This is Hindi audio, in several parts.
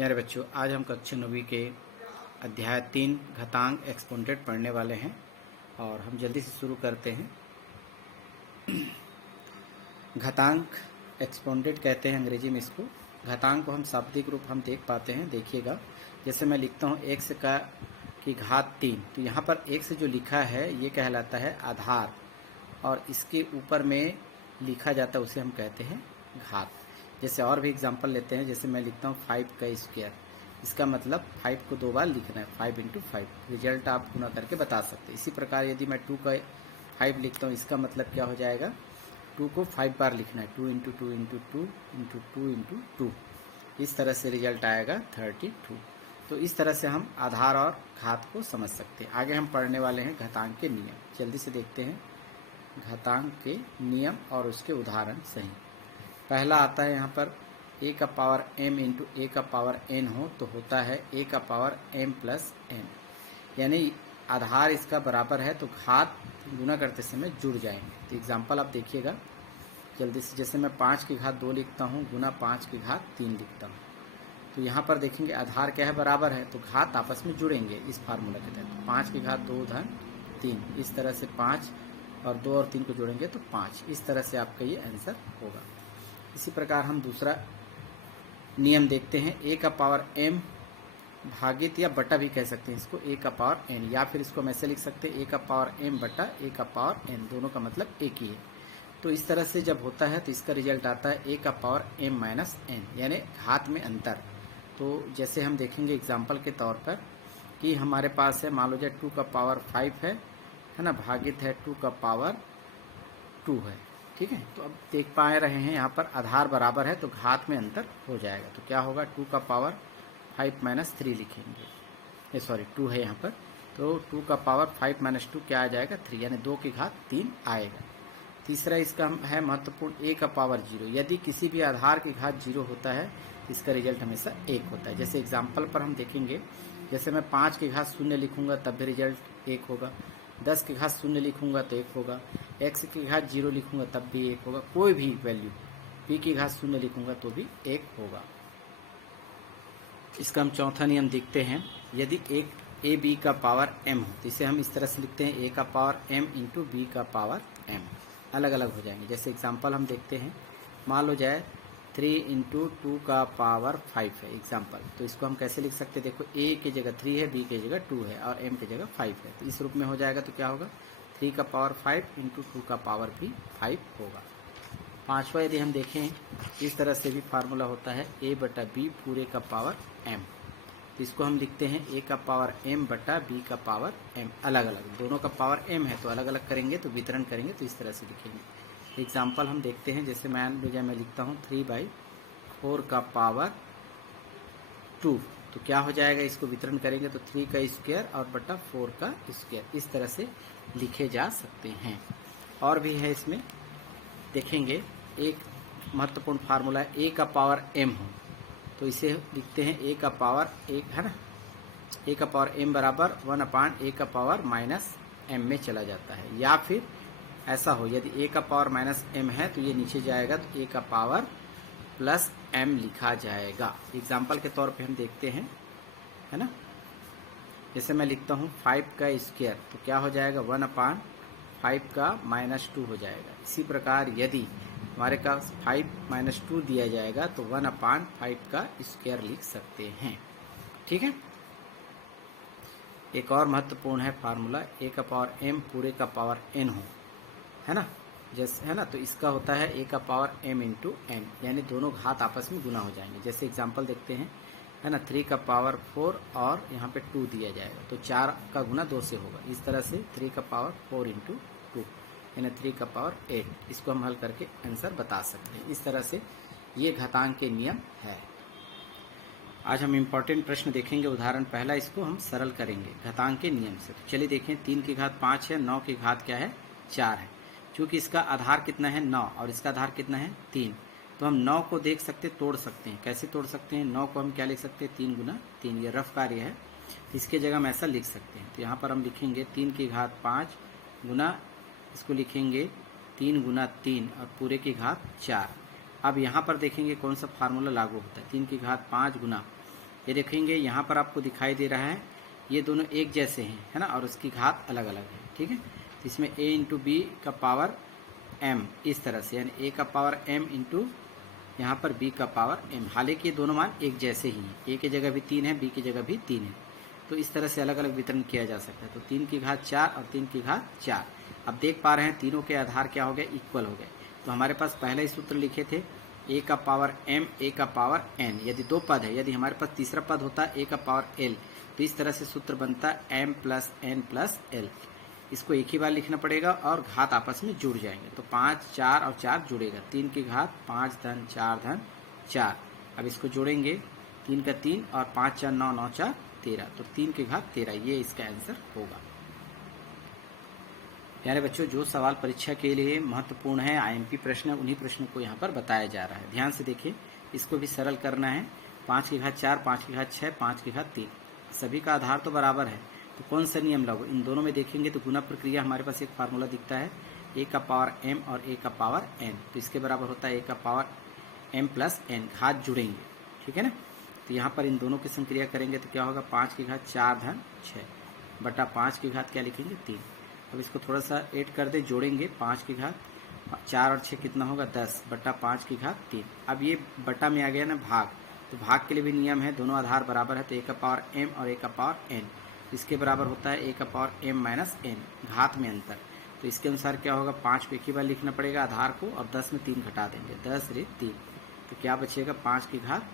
प्यारे बच्चों, आज हम कक्षा 9वीं के अध्याय 3 घातांक एक्सपोनेंटेड पढ़ने वाले हैं और हम जल्दी से शुरू करते हैं। घातांक एक्सपोनेंटेड कहते हैं अंग्रेजी में इसको। घातांक को हम शाब्दिक रूप हम देख पाते हैं। देखिएगा, जैसे मैं लिखता हूँ x का की घात 3, तो यहाँ पर x जो लिखा है ये कहलाता है आधार और इसके ऊपर में लिखा जाता है उसे हम कहते हैं घात। जैसे और भी एग्जांपल लेते हैं, जैसे मैं लिखता हूँ 5 का स्क्वायर, इसका मतलब 5 को 2 बार लिखना है, 5 इंटू 5। रिजल्ट आप गुना करके बता सकते हैं। इसी प्रकार यदि मैं 2 का 5 लिखता हूँ, इसका मतलब क्या हो जाएगा, 2 को 5 बार लिखना है, 2 इंटू 2 इंटू 2 इंटू 2 इंटू 2। इस तरह से रिजल्ट आएगा 32। तो इस तरह से हम आधार और घात को समझ सकते हैं। आगे हम पढ़ने वाले हैं घातांक के नियम। जल्दी से देखते हैं घातांक के नियम और उसके उदाहरण सही। पहला आता है यहाँ पर a का पावर m इंटू ए का पावर n हो तो होता है a का पावर m प्लस n, यानी आधार इसका बराबर है तो घात गुना करते समय जुड़ जाएंगे। तो एग्जांपल आप देखिएगा जल्दी से, जैसे मैं 5 की घात 2 लिखता हूँ गुना 5 की घात 3 लिखता हूँ, तो यहाँ पर देखेंगे आधार क्या है, बराबर है, तो घात आपस में जुड़ेंगे इस फार्मूला के तहत। 5 की घात 2 धन 3, इस तरह से 5 और 2 और 3 को जोड़ेंगे तो 5। इस तरह से आपका ये आंसर होगा। इसी प्रकार हम दूसरा नियम देखते हैं। a का पावर m भागित या बटा भी कह सकते हैं इसको, a का पावर n, या फिर इसको हम ऐसे लिख सकते हैं a का पावर m बटा a का पावर n, दोनों का मतलब एक ही है। तो इस तरह से जब होता है तो इसका रिजल्ट आता है a का पावर m माइनस n, यानी घात में अंतर। तो जैसे हम देखेंगे एग्जाम्पल के तौर पर कि हमारे पास है, मान लो जाए 2 का पावर 5 है ना, भागित है 2 का पावर 2 है, ठीक है। तो अब देख पा रहे हैं यहाँ पर आधार बराबर है तो घात में अंतर हो जाएगा। तो क्या होगा, 2 का पावर 5 माइनस 3 लिखेंगे, ये सॉरी 2 है यहाँ पर, तो 2 का पावर 5 माइनस 2 क्या आ जाएगा, 3, यानी 2 की घात 3 आएगा। तीसरा इसका है महत्वपूर्ण, a का पावर 0, यदि किसी भी आधार की घात 0 होता है तो इसका रिजल्ट हमेशा 1 होता है। जैसे एग्जाम्पल पर हम देखेंगे, जैसे मैं 5 की घात 0 लिखूंगा तब भी रिजल्ट 1 होगा, 10 की घात 0 लिखूंगा तो 1 होगा, x की घात 0 लिखूंगा तब भी 1 होगा, कोई भी वैल्यू p की घात 0 लिखूंगा तो भी 1 होगा। इसका हम चौथा नियम देखते हैं। यदि एक a b का पावर m हो तो इसे हम इस तरह से लिखते हैं a का पावर m इंटू b का पावर m, अलग अलग हो जाएंगे। जैसे एग्जाम्पल हम देखते हैं, मान लो जाए 3 इंटू 2 का पावर 5 है एग्जाम्पल, तो इसको हम कैसे लिख सकते हैं, देखो a की जगह 3 है, b की जगह 2 है और m की जगह 5 है, तो इस रूप में हो जाएगा। तो क्या होगा, 3 का पावर 5 इंटू 2 का पावर भी 5 होगा। पांचवा यदि हम देखें, इस तरह से भी फार्मूला होता है a बटा b पूरे का पावर m, तो इसको हम लिखते हैं a का पावर m बटा b का पावर m, अलग अलग, दोनों का पावर m है तो अलग अलग करेंगे, तो वितरण करेंगे तो इस तरह से लिखेंगे। एग्जाम्पल हम देखते हैं, जैसे मान लीजिए मैं लिखता हूँ 3/4 का पावर 2, तो क्या हो जाएगा, इसको वितरण करेंगे तो 3 का स्क्वायर और बटा 4 का स्क्वायर, इस तरह से लिखे जा सकते हैं। और भी है इसमें देखेंगे, एक महत्वपूर्ण फार्मूला है, a का पावर m हो तो इसे लिखते हैं a का पावर 1 है ना, a का पावर m बराबर 1/a का पावर माइनस m में चला जाता है। या फिर ऐसा हो, यदि a का पावर माइनस m है तो ये नीचे जाएगा तो a का पावर प्लस m लिखा जाएगा। एग्जाम्पल के तौर पे हम देखते हैं, है ना, जैसे मैं लिखता हूँ 5 का स्क्वायर तो क्या हो जाएगा, 1/5 का माइनस 2 हो जाएगा। इसी प्रकार यदि हमारे पास 5 माइनस 2 दिया जाएगा तो 1/5 का स्क्वायर लिख सकते हैं, ठीक है। एक और महत्वपूर्ण है फार्मूला, a का पावर m पूरे का पावर n हो, है ना, जैसे है ना, तो इसका होता है a का पावर m इंटू n, यानी दोनों घात आपस में गुना हो जाएंगे। जैसे एग्जांपल देखते हैं, है ना, 3 का पावर 4 और यहाँ पे 2 दिया जाएगा तो 4 का गुना 2 से होगा। इस तरह से 3 का पावर 4 इंटू 2 यानी 3 का पावर 8, इसको हम हल करके आंसर बता सकते हैं। इस तरह से ये घातांक के नियम है। आज हम इम्पोर्टेंट प्रश्न देखेंगे। उदाहरण पहला, इसको हम सरल करेंगे घातांक के नियम से। तो चलिए देखें, 3 की घात 5 है, 9 की घात क्या है, 4 है। चूँकि इसका आधार कितना है, 9, और इसका आधार कितना है, 3, तो हम 9 को देख सकते, तोड़ सकते हैं। कैसे तोड़ सकते हैं, 9 को हम क्या लिख सकते हैं, 3 गुना 3, ये रफ कार्य है, इसके जगह हम ऐसा लिख सकते हैं। तो यहाँ पर हम लिखेंगे 3 की घात 5 गुना, इसको लिखेंगे 3 गुना 3 और पूरे की घात 4। अब यहाँ पर देखेंगे कौन सा फार्मूला लागू होता है, 3 की घात 5 गुना ये देखेंगे यहाँ पर आपको दिखाई दे रहा है ये दोनों एक जैसे हैं, है ना, और उसकी घात अलग अलग है। ठीक है, तो इसमें a इंटू बी का पावर m इस तरह से, यानी a का पावर m इंटू यहाँ पर b का पावर m। हालांकि ये दोनों मान एक जैसे ही हैं, a की जगह भी 3 है, b की जगह भी 3 है, तो इस तरह से अलग अलग वितरण किया जा सकता है। तो 3 की घात 4 और 3 की घात 4। अब देख पा रहे हैं तीनों के आधार क्या हो गए, इक्वल हो गए। तो हमारे पास पहले ही सूत्र लिखे थे a का पावर m a का पावर n। यदि दो पद है, यदि हमारे पास तीसरा पद होता है a का पावर l, तो इस तरह से सूत्र बनता है m plus n plus l। इसको एक ही बार लिखना पड़ेगा और घात आपस में जुड़ जाएंगे। तो 5 4 और 4 जुड़ेगा, 3 की घात 5 धन 4 धन 4। अब इसको जोड़ेंगे, 3 का 3 और 5 4 9 9 4 13, तो 3 की घात 13, ये इसका आंसर होगा। प्यारे बच्चों, जो सवाल परीक्षा के लिए महत्वपूर्ण है, आईएमपी प्रश्न, उन्हीं प्रश्नों को यहाँ पर बताया जा रहा है। ध्यान से देखिए, इसको भी सरल करना है। 5 की घात 4, 5 की घात 6, 5 की घात 3, सभी का आधार तो बराबर है, तो कौन सा नियम लागू? इन दोनों में देखेंगे तो गुना प्रक्रिया, हमारे पास एक फार्मूला दिखता है a का पावर m और a का पावर n, तो इसके बराबर होता है a का पावर m प्लस n। घात जुड़ेंगे, ठीक है ना। तो यहाँ पर इन दोनों की संक्रिया करेंगे तो क्या होगा, 5 की घात 4 धन 6 बटा 5 की घात क्या लिखेंगे 3। अब इसको थोड़ा सा ऐड कर दे, जोड़ेंगे, 5 की घात 4 और 6 कितना होगा 10 बटा 5 की घात 3। अब ये बटा में आ गया ना भाग, तो भाग के लिए भी नियम है, दोनों आधार बराबर है, तो a का पावर m और a का पावर n, इसके बराबर होता है a का पावर m माइनस n, घात में अंतर। तो इसके अनुसार क्या होगा, 5 को एक ही बार लिखना पड़ेगा आधार को, और 10 में 3 घटा देंगे, 10 रे 3, तो क्या बचेगा 5 की घात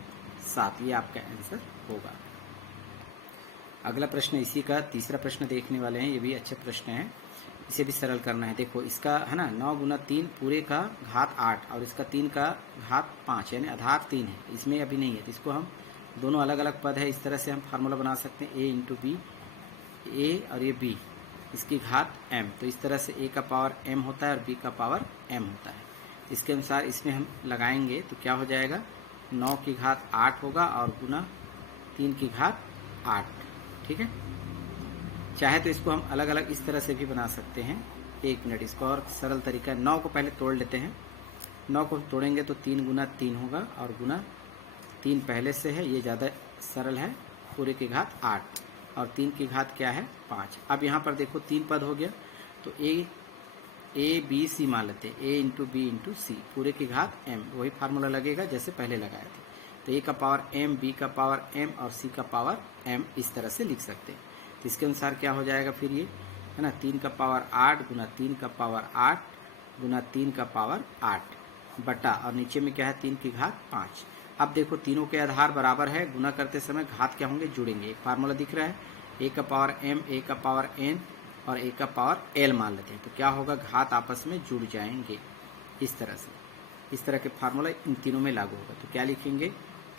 7, ये आपका आंसर होगा। अगला प्रश्न इसी का तीसरा प्रश्न देखने वाले हैं, ये भी अच्छा प्रश्न है, इसे भी सरल करना है। देखो इसका है ना, 9 गुना 3 पूरे का घात 8 और इसका 3 का घात 5, यानी आधार 3 है, इसमें अभी नहीं है, तो इसको हम दोनों अलग अलग पद है, इस तरह से हम फार्मूला बना सकते हैं, a इंटू बी, a और ये b, इसकी घात m, तो इस तरह से a का पावर m होता है और b का पावर m होता है। इसके अनुसार इसमें हम लगाएंगे तो क्या हो जाएगा, 9 की घात 8 होगा और गुना 3 की घात 8, ठीक है। चाहे तो इसको हम अलग अलग इस तरह से भी बना सकते हैं। एक मिनट, इसका और सरल तरीका है, 9 को पहले तोड़ लेते हैं। 9 को तोड़ेंगे तो 3 गुना 3 होगा और गुना 3 पहले से है, ये ज़्यादा सरल है, पूरे की घात 8 और 3 की घात क्या है 5। अब यहाँ पर देखो 3 पद हो गया, तो a b c मान लेते हैं, a इंटू बी इंटू सी, पूरे की घात m, वही फार्मूला लगेगा जैसे पहले लगाए थे। तो a का पावर m, b का पावर m और c का पावर m, इस तरह से लिख सकते हैं। तो इसके अनुसार क्या हो जाएगा फिर ये, है ना, 3 का पावर 8 गुना 3 का पावर 8 गुना 3 का पावर 8 बटा, और नीचे में क्या है 3 की घात 5। अब देखो तीनों के आधार बराबर है, गुना करते समय घात क्या होंगे, जुड़ेंगे। एक फार्मूला दिख रहा है, a का पावर m, a का पावर n और a का पावर l मान लेते हैं, तो क्या होगा, घात आपस में जुड़ जाएंगे इस तरह से। इस तरह के फार्मूला इन तीनों में लागू होगा, तो क्या लिखेंगे,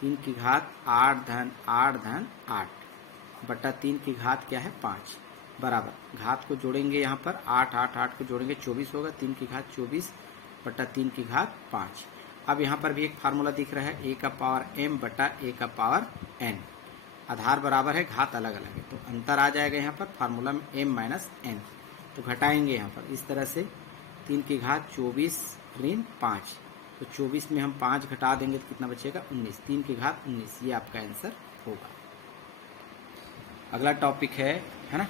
3 की घात 8 धन 8 बटा 3 की घात क्या है 5 बराबर, घात को जोड़ेंगे, यहाँ पर 8 8 8 को जोड़ेंगे 24 होगा, 3 की घात 24 बटा 3 की घात 5। अब यहाँ पर भी एक फार्मूला दिख रहा है, a का पावर m बटा a का पावर n, आधार बराबर है, घात अलग अलग है, तो अंतर आ जाएगा यहाँ पर फार्मूला में m माइनस n। तो घटाएंगे यहाँ पर इस तरह से, 3 की घात 24 ऋण 5, तो 24 में हम 5 घटा देंगे तो कितना बचेगा 19, 3 की घात 19, ये आपका आंसर होगा। अगला टॉपिक है ना,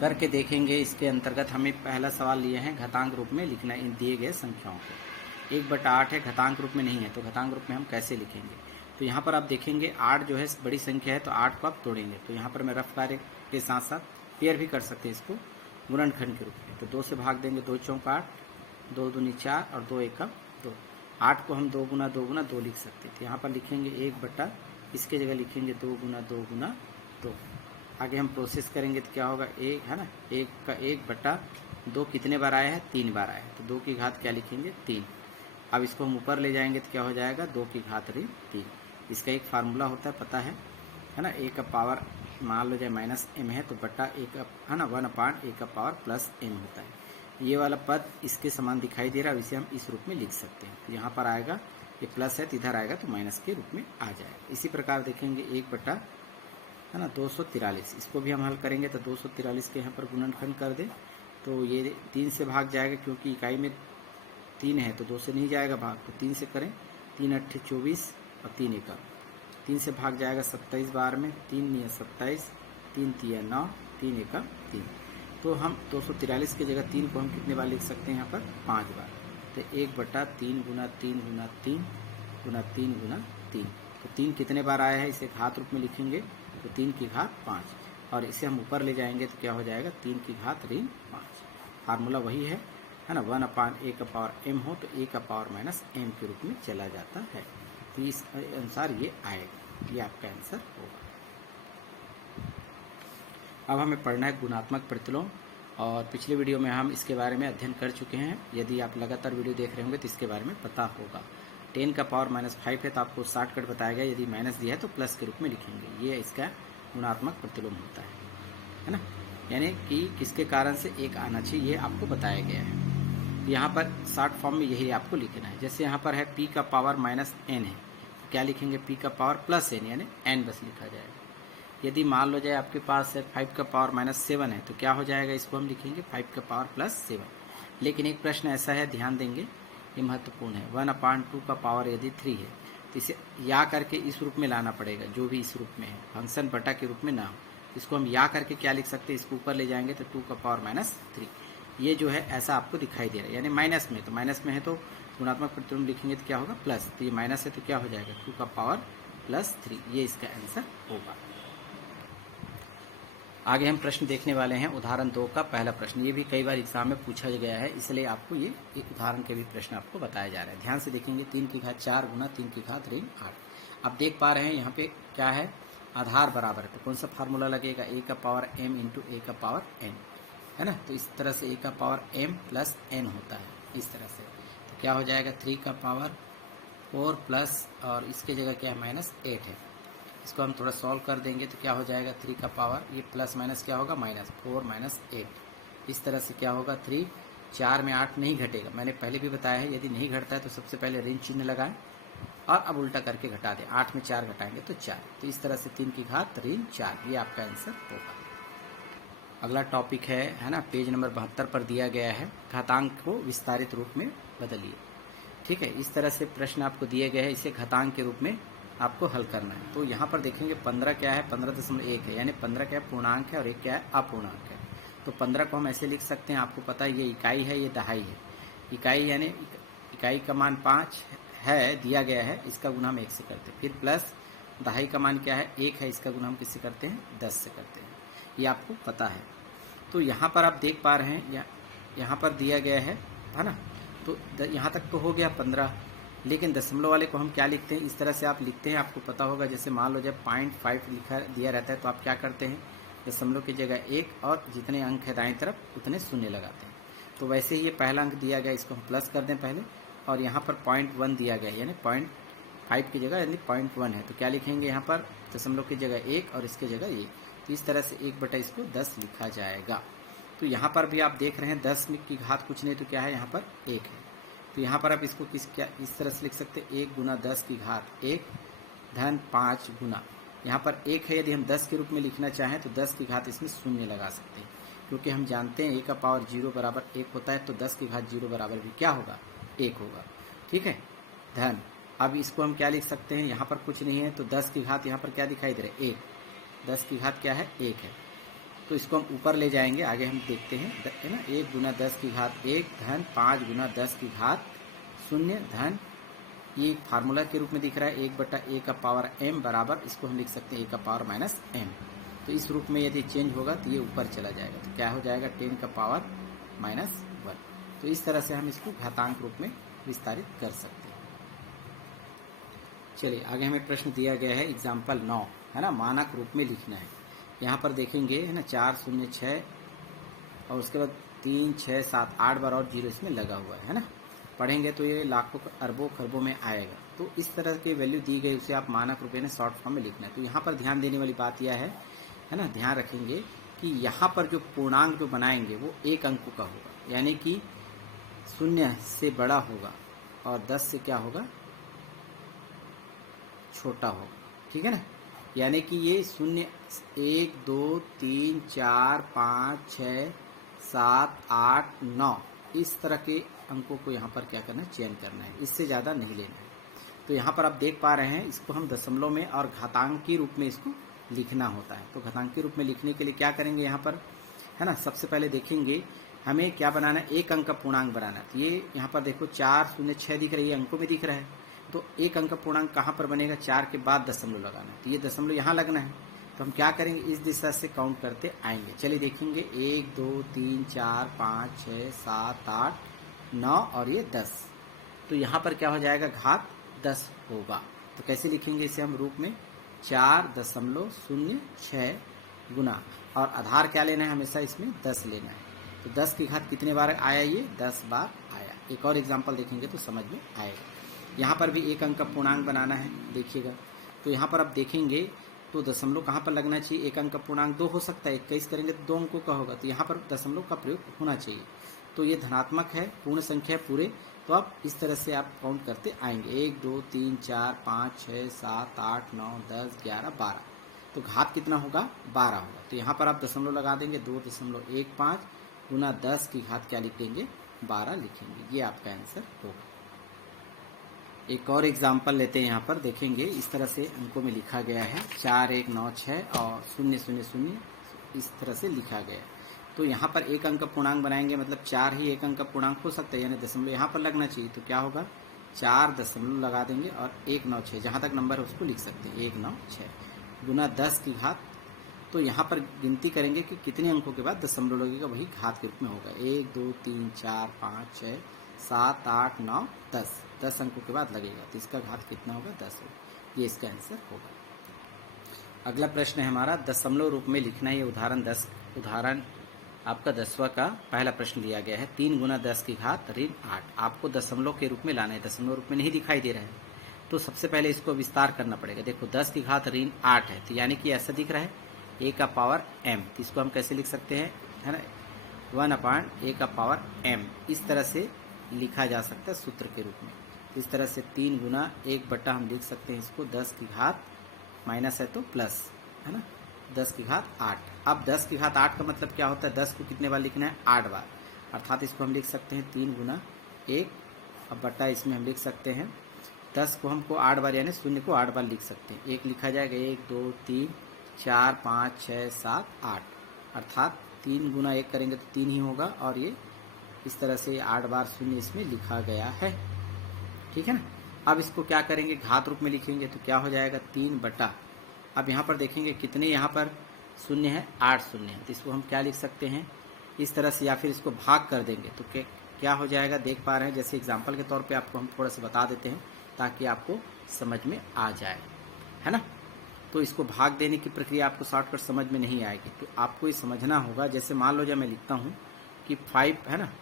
करके देखेंगे। इसके अंतर्गत हमें पहला सवाल लिए हैं, घातांक रूप में लिखना इन दिए गए संख्याओं को। 1/8 है, घातांक रूप में नहीं है, तो घातांक रूप में हम कैसे लिखेंगे। तो यहाँ पर आप देखेंगे 8 जो है बड़ी संख्या है, तो 8 को आप तोड़ेंगे, तो यहाँ पर मैं रफ कार्य के साथ साथ पेयर भी कर सकते हैं इसको गुणनखंड के रूप में। तो 2 से भाग देंगे, 2 चौक 8, 2 दूनी 4 और 2 एकम 2। 8 को हम 2 गुना 2 गुना 2 लिख सकते हैं, तो यहाँ पर लिखेंगे 1 बटा, इसके जगह लिखेंगे 2 गुना 2 गुना 2। आगे हम प्रोसेस करेंगे तो क्या होगा, 1 है ना, 1 का 1 बटा 2 कितने बार आया है, 3 बार आया है, तो 2 की घात क्या लिखेंगे 3। अब इसको हम ऊपर ले जाएंगे तो क्या हो जाएगा, 2 की घात ऋण 3। इसका एक फार्मूला होता है, पता है ना, a का पावर मान लो जाए माइनस m है, तो बटा a का है ना 1/a का पावर प्लस m होता है। ये वाला पद इसके समान दिखाई दे रहा है, इसे हम इस रूप में लिख सकते हैं। तो यहाँ पर आएगा, ये प्लस है तो इधर आएगा तो माइनस के रूप में आ जाएगा। इसी प्रकार देखेंगे 1 बटा है ना 243, इसको भी हम हल करेंगे तो 243 के यहाँ पर गुणनखंड कर दें, तो ये 3 से भाग जाएगा, क्योंकि इकाई में 3 है तो 2 से नहीं जाएगा भाग, तो 3 से करें, 3 8 24 और 3 1 3 से भाग जाएगा 27 बार में, 3 × 27, 3 × 3 = 9, 3 × 1 = 3। तो हम 243 की जगह 3 को हम कितने बार लिख सकते हैं यहाँ पर? 5 बार। तो 1/3 × 3 × 3 × 3 × 3। तो 3 कितने बार आया है इसे घात रूप में लिखेंगे तो 3 की घात 5, और इसे हम ऊपर ले जाएंगे तो क्या हो जाएगा? 3 की घात ऋण 5। फार्मूला वही है ना, 1/a⁻m हो तो a⁻m के रूप में चला जाता है। तो इस अनुसार ये आएगा, ये आपका आंसर होगा। अब हमें पढ़ना है गुणात्मक प्रतिलोम, और पिछले वीडियो में हम इसके बारे में अध्ययन कर चुके हैं। यदि आप लगातार वीडियो देख रहे होंगे तो इसके बारे में पता होगा। 10⁻⁻5 है तो आपको शॉर्टकट बताया गया, यदि माइनस दिया है तो प्लस के रूप में लिखेंगे। ये इसका गुणात्मक प्रतिलोम होता है ना, यानी कि किसके कारण से एक आना चाहिए ये आपको बताया गया है। यहाँ पर शॉर्ट फॉर्म में यही आपको लिखना है। जैसे यहाँ पर है p⁻n है तो क्या लिखेंगे? p⁻+n यानी n बस लिखा जाएगा। यदि मान लो जाए आपके पास है 5⁻7 है तो क्या हो जाएगा? इसको हम लिखेंगे 5⁻+7। लेकिन एक प्रश्न ऐसा है, ध्यान देंगे, ये महत्वपूर्ण है। 1/2 का पावर यदि 3 है तो इसे या करके इस रूप में लाना पड़ेगा, जो भी इस रूप में है, फंक्शन बटा के रूप में ना हो। इसको हम या करके क्या लिख सकते हैं? इसको ऊपर ले जाएंगे तो 2⁻3। ये जो है ऐसा आपको दिखाई दे रहा है, यानी माइनस में। तो माइनस में है तो गुणात्मक प्रतिलोम लिखेंगे तो क्या होगा? प्लस। तो ये माइनस है तो क्या हो जाएगा? 2⁻+3। ये इसका आंसर होगा। आगे हम प्रश्न देखने वाले हैं। उदाहरण 2 का पहला प्रश्न, ये भी कई बार एग्जाम में पूछा गया है, इसलिए आपको ये एक उदाहरण के भी प्रश्न आपको बताया जा रहा है। ध्यान से देखेंगे। 3 की घात 4 गुना 3 की घात ऋण 8। अब देख पा रहे हैं यहाँ पे क्या है? आधार बराबर है तो कौन सा फार्मूला लगेगा? a⁻m × a⁻n है ना। तो इस तरह से a⁻m + n होता है, इस तरह से। तो क्या हो जाएगा? 3⁴ प्लस, और इसके जगह क्या है? -8 है। इसको हम थोड़ा सॉल्व कर देंगे तो क्या हो जाएगा? 3 का पावर, ये प्लस माइनस क्या होगा? -4 - 8। इस तरह से क्या होगा? 3, 4 में 8 नहीं घटेगा। मैंने पहले भी बताया है, यदि नहीं घटता है तो सबसे पहले ऋण चिन्ह लगाएं और अब उल्टा करके घटा दें। 8 में 4 घटाएंगे तो 4। तो इस तरह से 3 की घात ऋण 4, ये आपका आंसर होगा। अगला टॉपिक है ना, पेज नंबर 72 पर दिया गया है। घातांक को विस्तारित रूप में बदलिए। ठीक है, इस तरह से प्रश्न आपको दिए गए हैं, इसे घातांक के रूप में आपको हल करना है। तो यहाँ पर देखेंगे 15 क्या है? 15.1 है, यानी 15 क्या है? पूर्णांक है, और 1 क्या है? अपूर्णांक है। तो 15 को हम ऐसे लिख सकते हैं, आपको पता है ये इकाई है, ये दहाई है। इकाई यानी इकाई का मान 5 है, दिया गया है, इसका गुना हम 1 से करते हैं। फिर प्लस दहाई का मान क्या है? 1 है, इसका गुना हम किससे करते हैं? 10 से करते हैं। ये आपको पता है। तो यहाँ पर आप देख पा रहे हैं, यहाँ पर दिया गया है ना। तो यहाँ तक तो हो गया 15, लेकिन दशमलव वाले को हम क्या लिखते हैं? इस तरह से आप लिखते हैं, आपको पता होगा। जैसे मान लो जब 0.5 लिखा दिया रहता है तो आप क्या करते हैं? दशमलव की जगह 1 और जितने अंक है दाएं तरफ उतने शून्य लगाते हैं। तो वैसे ही ये पहला अंक दिया गया, इसको हम प्लस कर दें पहले, और यहाँ पर 0.1 दिया गया, यानी 0.5 की जगह यानी 0.1 है। तो क्या लिखेंगे यहाँ पर? दशमलव की जगह 1 और इसके जगह 1। तो इस तरह से 1 इसको 10 लिखा जाएगा। तो यहाँ पर भी आप देख रहे हैं 10 की घात कुछ नहीं तो क्या है? यहाँ पर 1 है। तो यहाँ पर आप इसको इस तरह से लिख सकते हैं, 1 × 10 की घात 1 धन 5 गुना, यहाँ पर 1 है, यदि हम 10 के रूप में लिखना चाहें तो 10 की घात इसमें शून्य लगा सकते हैं, क्योंकि हम जानते हैं a का पावर 0 बराबर 1 होता है। तो 10 की घात 0 बराबर भी क्या होगा? 1 होगा। ठीक है, धन। अब इसको हम क्या लिख सकते हैं? यहाँ पर कुछ नहीं है तो 10 की घात यहाँ पर क्या दिखाई दे रहा है? 1। 10 की घात क्या है? 1 है। तो इसको हम ऊपर ले जाएंगे, आगे हम देखते हैं, है ना। 1 × 10 की घात 1 धन 5 × 10 की घात 0 धन, ये फार्मूला के रूप में दिख रहा है, 1/a⁻m बराबर, इसको हम लिख सकते हैं a⁻m। तो इस रूप में यदि चेंज होगा तो ये ऊपर चला जाएगा, तो क्या हो जाएगा? 10⁻−1। तो इस तरह से हम इसको घातांक रूप में विस्तारित कर सकते हैं। चलिए आगे हमें प्रश्न दिया गया है एग्जाम्पल 9, है ना, मानक रूप में लिखना है। यहाँ पर देखेंगे, है ना, 4 0 6 और उसके बाद 3 6 7 8 बार और 0 इसमें लगा हुआ है ना। पढ़ेंगे तो ये लाखों अरबों खरबों में आएगा। तो इस तरह की वैल्यू दी गई, उसे आप मानक रूप में शॉर्ट फॉर्म में लिखना है। तो यहाँ पर ध्यान देने वाली बात यह है ना, ध्यान रखेंगे कि यहाँ पर जो पूर्णांक जो बनाएंगे वो 1 अंक का होगा, यानी कि 0 से बड़ा होगा और 10 से क्या होगा? छोटा होगा। ठीक है ना, यानी कि ये 0 1 2 3 4 5 6 7 8 9 इस तरह के अंकों को यहाँ पर क्या करना है? चयन करना है, इससे ज़्यादा नहीं लेना है। तो यहाँ पर आप देख पा रहे हैं, इसको हम दशमलव में और घातांकी रूप में इसको लिखना होता है। तो घातांकी रूप में लिखने के लिए क्या करेंगे यहाँ पर, है ना, सबसे पहले देखेंगे हमें क्या बनाना है, एक अंक का पूर्णांक बनाना है। तो ये यहाँ पर देखो 406 दिख रही है, अंकों में दिख रहा है। तो एक अंक का पूर्णांक कहाँ पर बनेगा, 4 के बाद दशमलव लगाना है। तो ये दशमलव यहाँ लगना है। तो हम क्या करेंगे, इस दिशा से काउंट करते आएंगे। चलिए देखेंगे 1 2 3 4 5 6 7 8 9 और ये 10। तो यहाँ पर क्या हो जाएगा, घात 10 होगा। तो कैसे लिखेंगे इसे हम रूप में, 4.06 गुना, और आधार क्या लेना है, हमेशा इसमें 10 लेना है। तो 10 की घात कितने बार आया, ये 10 बार आया। एक और एग्जाम्पल देखेंगे तो समझ में आएगा। यहाँ पर भी एक अंक का पूर्णांक बनाना है, देखिएगा। तो यहाँ पर आप देखेंगे तो दशमलव कहाँ पर लगना चाहिए, एक अंक का पूर्णांक 2 हो सकता है, 21 करेंगे तो 2 अंकों का होगा। तो यहाँ पर दशमलव का प्रयोग होना चाहिए। तो ये धनात्मक है, पूर्ण संख्या है पूरे। तो आप इस तरह से आप काउंट करते आएंगे, 1 2 3 4 5 6 7 8 9 10 11 12। तो घात कितना होगा, 12 होगा। तो यहाँ पर आप दशमलव लगा देंगे, 2.15 गुना 10 की घात क्या लिखेंगे, 12 लिखेंगे। ये आपका आंसर होगा। एक और एग्जाम्पल लेते हैं, यहाँ पर देखेंगे इस तरह से अंकों में लिखा गया है, 4 1 9 6 और 0 0 0 इस तरह से लिखा गया है। तो यहाँ पर एक अंक का पूर्णांक बनाएंगे, मतलब 4 ही एक अंक का पूर्णांक हो सकता है, यानी दशमलव यहाँ पर लगना चाहिए। तो क्या होगा, 4 दशमलव लगा देंगे और 196 जहाँ तक नंबर है उसको लिख सकते हैं, 196 गुना 10 की घात। तो यहाँ पर गिनती करेंगे कि कितने अंकों के बाद दशमलव लगेगा, वही घात के रूप में होगा। 1 2 3 4 5 6 7 8 9 10 10 अंकों के बाद लगेगा। तो इसका घात कितना होगा, 10 होगा। ये इसका आंसर होगा। अगला प्रश्न है हमारा, दशमलव रूप में लिखना। ये उदाहरण आपका 10वां का पहला प्रश्न दिया गया है। 3 गुना 10 की घात ऋण 8 आपको दशमलव के रूप में लाना है। दशमलव रूप में नहीं दिखाई दे रहा है, तो सबसे पहले इसको विस्तार करना पड़ेगा। देखो 10 की घात ऋण 8 है, तो यानी कि ऐसा दिख रहा है a का पावर m। इसको हम कैसे लिख सकते हैं, है ना, 1/a का पावर m। इस तरह से लिखा जा सकता है सूत्र के रूप में। इस तरह से 3 गुना 1/, हम लिख सकते हैं इसको 10 की घात, माइनस है तो प्लस, है ना, 10 की घात 8। अब 10 की घात 8 का मतलब क्या होता है, 10 को कितने बार लिखना है, 8 बार। अर्थात इसको हम लिख सकते हैं 3 गुना 1, अब बटा इसमें हम लिख सकते हैं 10 को हमको 8 बार, यानी 0 को 8 बार लिख सकते हैं। 1 लिखा जाएगा, 1 2 3 4 5 6 7 8, अर्थात 3 गुना 1 करेंगे तो 3 ही होगा। और ये इस तरह से 8 बार 0 इसमें लिखा गया है, ठीक है ना। अब इसको क्या करेंगे, घात रूप में लिखेंगे। तो क्या हो जाएगा, 3/, अब यहाँ पर देखेंगे कितने यहाँ पर शून्य है, 8 शून्य है। तो इसको हम क्या लिख सकते हैं, इस तरह से, या फिर इसको भाग कर देंगे तो क्या हो जाएगा, देख पा रहे हैं। जैसे एग्जाम्पल के तौर पे आपको हम थोड़ा सा बता देते हैं ताकि आपको समझ में आ जाए, है ना। तो इसको भाग देने की प्रक्रिया आपको शॉर्टकट समझ में नहीं आएगी, तो आपको ये समझना होगा। जैसे मान लो जब मैं लिखता हूँ कि 5, है ना,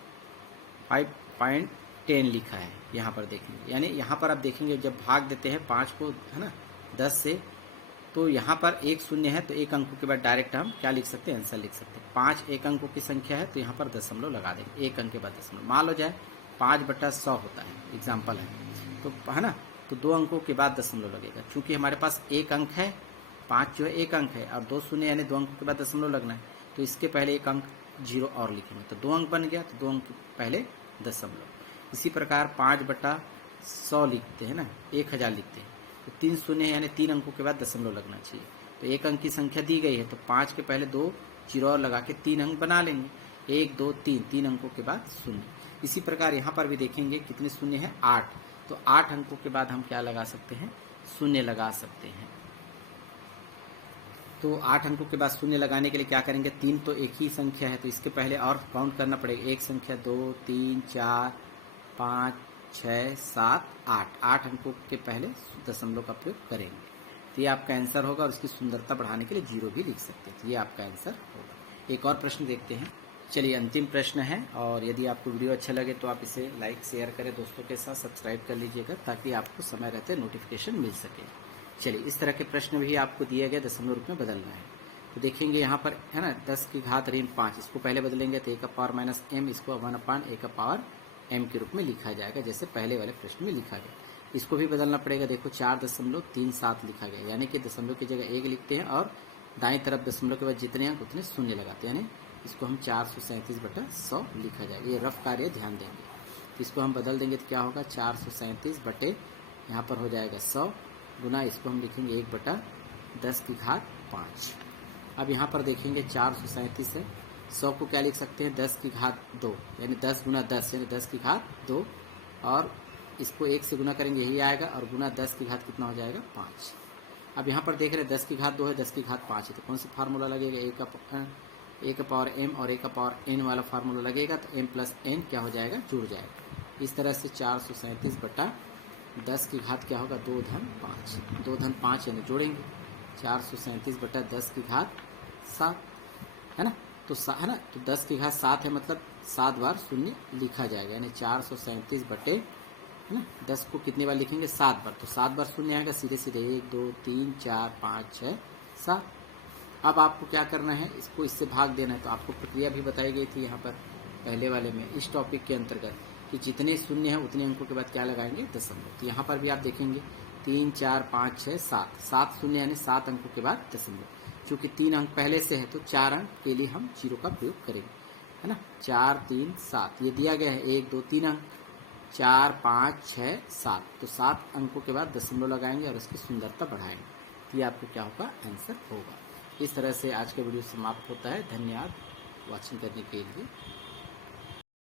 5.10 लिखा है, यहाँ पर देखेंगे, यानी यहाँ पर आप देखेंगे जब भाग देते हैं 5 को, है ना, 10 से, तो यहाँ पर 1 शून्य है, तो 1 अंकों के बाद डायरेक्ट हम क्या लिख सकते हैं, आंसर लिख सकते हैं। 5 1 अंकों की संख्या है, तो यहाँ पर दशमलव लगा देंगे, 1 अंक के बाद दशमलव। मान लो जाए 5/100 होता है, एग्जाम्पल है, तो है ना, तो 2 अंकों के बाद दशमलव लगेगा। चूंकि हमारे पास 1 अंक है, 5 जो है 1 अंक है, और 2 शून्य यानी 2 अंकों के बाद दशमलव लगना है, तो इसके पहले 1 अंक 0 और लिखेंगे, तो 2 अंक बन गया, तो 2 अंक पहले दशमलव। इसी प्रकार 5/100 लिखते हैं ना, 1000 लिखते हैं, तो 3 शून्य यानी 3 अंकों के बाद दशमलव लगना चाहिए। तो 1 अंक की संख्या दी गई है, तो 5 के पहले 2 0 और लगा के 3 अंक बना लेंगे, 1 2 3, 3 अंकों के बाद शून्य। इसी प्रकार यहाँ पर भी देखेंगे कितने शून्य है, 8, तो 8 अंकों के बाद हम क्या लगा सकते हैं, शून्य लगा सकते हैं। तो 8 अंकों के बाद शून्य लगाने के लिए क्या करेंगे, 3 तो एक ही संख्या है, तो इसके पहले और काउंट करना पड़ेगा। 1 संख्या, 2 3 4 5 6 7 8, 8 अंकों के पहले दशमलव का प्रयोग करेंगे। तो ये आपका आंसर होगा, और इसकी सुंदरता बढ़ाने के लिए 0 भी लिख सकते हैं। तो ये आपका आंसर होगा। एक और प्रश्न देखते हैं। चलिए अंतिम प्रश्न है, और यदि आपको वीडियो अच्छा लगे तो आप इसे लाइक शेयर करें, दोस्तों के साथ सब्सक्राइब कर लीजिएगा, ताकि आपको समय रहते नोटिफिकेशन मिल सके। चलिए इस तरह के प्रश्न भी आपको दिए गए, दशमलव रूप में बदलना है। तो देखेंगे यहाँ पर, है ना, 10 की घात ऋण 5, इसको पहले बदलेंगे तो a का पावर माइनस m, इसको 1/a का पावर m के रूप में लिखा जाएगा, जैसे पहले वाले प्रश्न में लिखा गया। इसको भी बदलना पड़ेगा। देखो 4.37 लिखा गया, यानी कि दशमलव की जगह 1 लिखते हैं, और दाईं तरफ दशमलव के बाद जितने अंक उतने शून्य लगाते हैं, यानी इसको हम 437/100 लिखा जाएगा। ये रफ कार्य ध्यान देंगे। तो इसको हम बदल देंगे तो क्या होगा, 437/100 यहाँ पर हो जाएगा 100 गुना, इसको हम लिखेंगे 1/10⁵ अब यहाँ पर देखेंगे 437 है, 100 को क्या लिख सकते हैं 10⁵2 यानी 10 गुना 10 यानी 10⁵2 और इसको 1 से गुना करेंगे यही आएगा और गुना 10 की घात कितना हो जाएगा 5। अब यहाँ पर देख रहे हैं 10⁵2 है 10⁵5 है तो कौन सा फार्मूला लगेगा, a का पावर m और a का पावर n वाला फार्मूला लगेगा तो m प्लस n क्या हो जाएगा जुड़ जाएगा। इस तरह से 437/10 क्या होगा 2-5 यानी जोड़ेंगे 437/10�7 है ना, तो है ना, तो 10�7 है मतलब 7 बार शून्य लिखा जाएगा यानी 437 बटे है ना 10 को कितनी बार लिखेंगे 7 बार, तो 7 बार शून्य आएगा सीधे सीधे 1 2 3 4 5 6 7। अब आपको क्या करना है, इसको इससे भाग देना है, तो आपको प्रक्रिया भी बताई गई थी यहाँ पर पहले वाले में इस टॉपिक के अंतर्गत कि जितने शून्य हैं उतने अंकों के बाद क्या लगाएंगे दशमलव। तो यहाँ पर भी आप देखेंगे 3 4 5 6 7 शून्य यानी 7 अंकों के बाद दशमलव, चूँकि 3 अंक पहले से है तो 4 अंक के लिए हम 0 का प्रयोग करेंगे है ना। 4 3 7 ये दिया गया है 1 2 3 अंक 4 5 6 7 तो 7 अंकों के बाद दशमलव लगाएंगे और उसकी सुंदरता बढ़ाएंगे, ये आपको क्या होगा आंसर होगा। इस तरह से आज का वीडियो समाप्त होता है। धन्यवाद वॉचिंग करने के लिए।